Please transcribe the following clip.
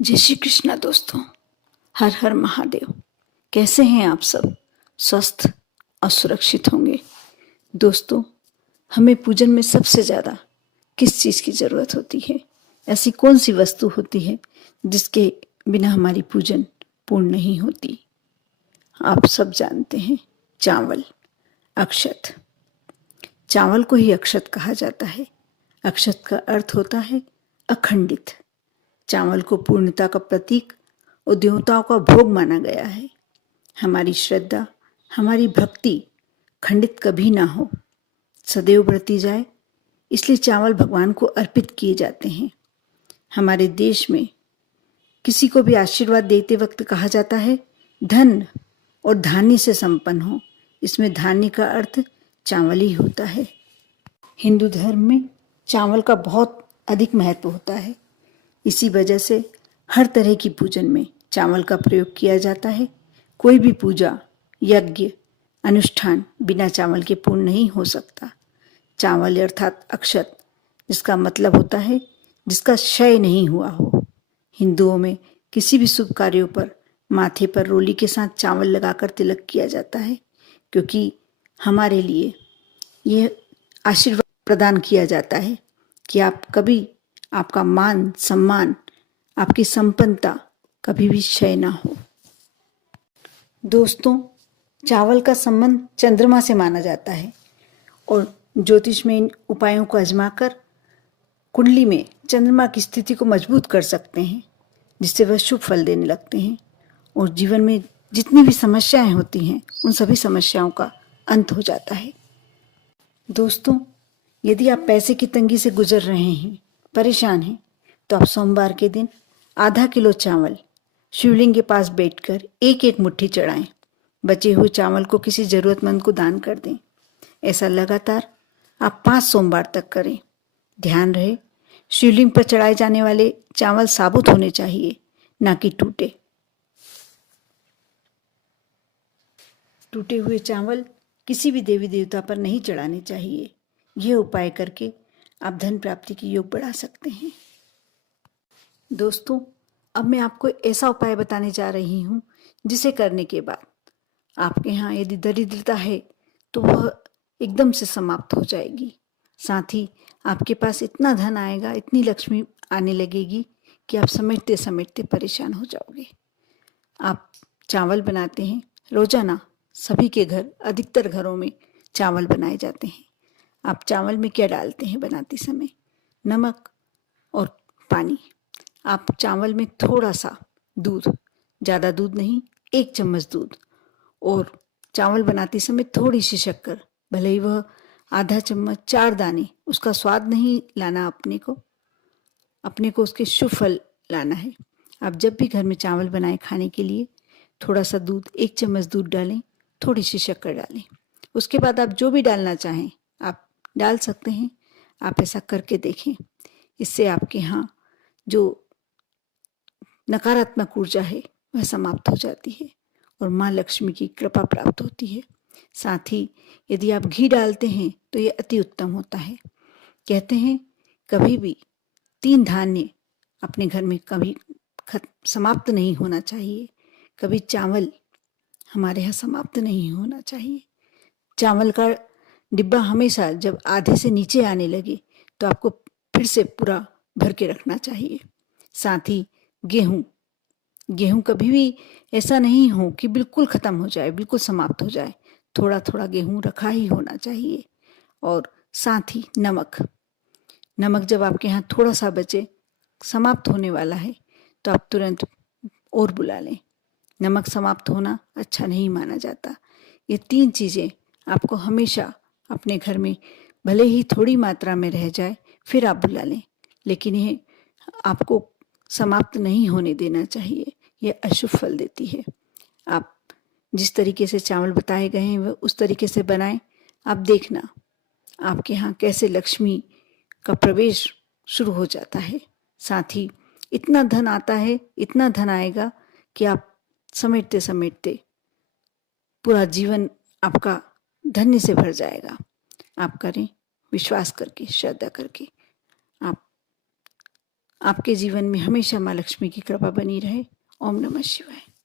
जय श्री कृष्णा दोस्तों। हर हर महादेव। कैसे हैं आप सब? स्वस्थ और सुरक्षित होंगे। दोस्तों, हमें पूजन में सबसे ज़्यादा किस चीज़ की ज़रूरत होती है? ऐसी कौन सी वस्तु होती है जिसके बिना हमारी पूजन पूर्ण नहीं होती? आप सब जानते हैं, चावल, अक्षत। चावल को ही अक्षत कहा जाता है। अक्षत का अर्थ होता है अखंडित। चावल को पूर्णता का प्रतीक और देवताओं का भोग माना गया है। हमारी श्रद्धा, हमारी भक्ति खंडित कभी ना हो, सदैव बढ़ती जाए, इसलिए चावल भगवान को अर्पित किए जाते हैं। हमारे देश में किसी को भी आशीर्वाद देते वक्त कहा जाता है धन और धान्य से संपन्न हो। इसमें धान्य का अर्थ चावल ही होता है। हिंदू धर्म में चावल का बहुत अधिक महत्व होता है। इसी वजह से हर तरह की पूजन में चावल का प्रयोग किया जाता है। कोई भी पूजा, यज्ञ, अनुष्ठान बिना चावल के पूर्ण नहीं हो सकता। चावल अर्थात अक्षत, जिसका मतलब होता है जिसका क्षय नहीं हुआ हो। हिंदुओं में किसी भी शुभ कार्यों पर माथे पर रोली के साथ चावल लगाकर तिलक किया जाता है, क्योंकि हमारे लिए यह आशीर्वाद प्रदान किया जाता है कि आपका मान सम्मान, आपकी संपन्नता कभी भी क्षय ना हो। दोस्तों, चावल का संबंध चंद्रमा से माना जाता है और ज्योतिष में इन उपायों को आजमाकर कुंडली में चंद्रमा की स्थिति को मजबूत कर सकते हैं, जिससे वह शुभ फल देने लगते हैं और जीवन में जितनी भी समस्याएं होती हैं उन सभी समस्याओं का अंत हो जाता है। दोस्तों, यदि आप पैसे की तंगी से गुजर रहे हैं, परेशान हैं, तो आप सोमवार के दिन आधा किलो चावल शिवलिंग के पास बैठकर एक एक मुट्ठी चढ़ाएं। बचे हुए चावल को किसी ज़रूरतमंद को दान कर दें। ऐसा लगातार आप 5 सोमवार तक करें। ध्यान रहे, शिवलिंग पर चढ़ाए जाने वाले चावल साबुत होने चाहिए, ना कि टूटे। टूटे हुए चावल किसी भी देवी देवता पर नहीं चढ़ाने चाहिए। यह उपाय करके आप धन प्राप्ति की योग बढ़ा सकते हैं। दोस्तों, अब मैं आपको ऐसा उपाय बताने जा रही हूँ जिसे करने के बाद आपके यहाँ यदि दरिद्रता है तो वह एकदम से समाप्त हो जाएगी। साथ ही आपके पास इतना धन आएगा, इतनी लक्ष्मी आने लगेगी कि आप समेटते समेटते परेशान हो जाओगे। आप चावल बनाते हैं रोजाना, सभी के घर, अधिकतर घरों में चावल बनाए जाते हैं। आप चावल में क्या डालते हैं बनाते समय? नमक और पानी। आप चावल में थोड़ा सा दूध, ज़्यादा दूध नहीं, 1 चम्मच दूध, और चावल बनाते समय थोड़ी सी शक्कर, भले ही वह आधा चम्मच, 4 दाने। उसका स्वाद नहीं लाना अपने को उसके शुभ फल लाना है। आप जब भी घर में चावल बनाए खाने के लिए थोड़ा सा दूध, 1 चम्मच दूध डालें, थोड़ी सी शक्कर डालें। उसके बाद आप जो भी डालना चाहें आप डाल सकते हैं। आप ऐसा करके देखें। इससे आपके यहाँ जो नकारात्मक ऊर्जा है वह समाप्त हो जाती है और माँ लक्ष्मी की कृपा प्राप्त होती है। साथ ही यदि आप घी डालते हैं तो ये अति उत्तम होता है। कहते हैं कभी भी 3 धान्य अपने घर में कभी समाप्त नहीं होना चाहिए। कभी चावल हमारे यहाँ समाप्त नहीं होना चाहिए। चावल का डिब्बा हमेशा जब आधे से नीचे आने लगे तो आपको फिर से पूरा भर के रखना चाहिए। साथ ही गेहूं कभी भी ऐसा नहीं हो कि बिल्कुल ख़त्म हो जाए, बिल्कुल समाप्त हो जाए। थोड़ा थोड़ा गेहूं रखा ही होना चाहिए। और साथ ही नमक जब आपके यहाँ थोड़ा सा बचे, समाप्त होने वाला है, तो आप तुरंत और बुला लें। नमक समाप्त होना अच्छा नहीं माना जाता। ये 3 चीज़ें आपको हमेशा अपने घर में, भले ही थोड़ी मात्रा में रह जाए, फिर आप बुला लें, लेकिन ये आपको समाप्त नहीं होने देना चाहिए। ये अशुभ फल देती है। आप जिस तरीके से चावल बताए गए हैं वह उस तरीके से बनाएं। आप देखना आपके यहाँ कैसे लक्ष्मी का प्रवेश शुरू हो जाता है। साथ ही इतना धन आता है, इतना धन आएगा कि आप समेटते समेटते पूरा जीवन आपका धन्य से भर जाएगा। आप करें, विश्वास करके, श्रद्धा करके। आप आपके जीवन में हमेशा माँ लक्ष्मी की कृपा बनी रहे। ओम नमः शिवाय।